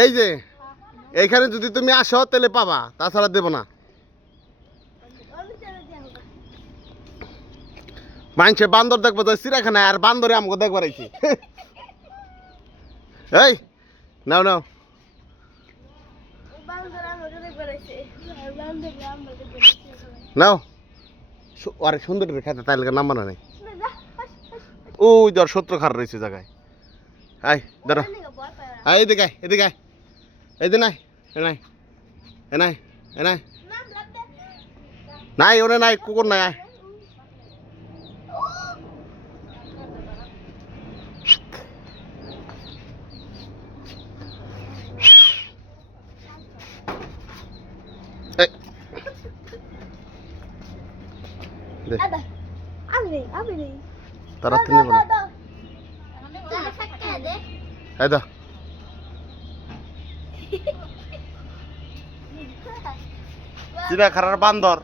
এই যে এইখানে যদি তুমি আসো তাহলে পাবা, তাছাড়া দেব না। মানুষে বান্দর দেখবো তো চিড়াখানায়, আর বান্দরে আমাকে দেখবার আইছি। এই নাও নাও, নাও আরে সুন্দর খেতে, তাই নাম্বার নেই। ওই ধর সত্য খার রয়েছে জায়গায়। আয় দাঁড়া, আয় এদিকে, এদিকে এদিকে, নাই নাই নাই নাই নাই, ওরে নাই, কুকুর নাই। আয় তারা তিনি চিড়া খারার বান্দর।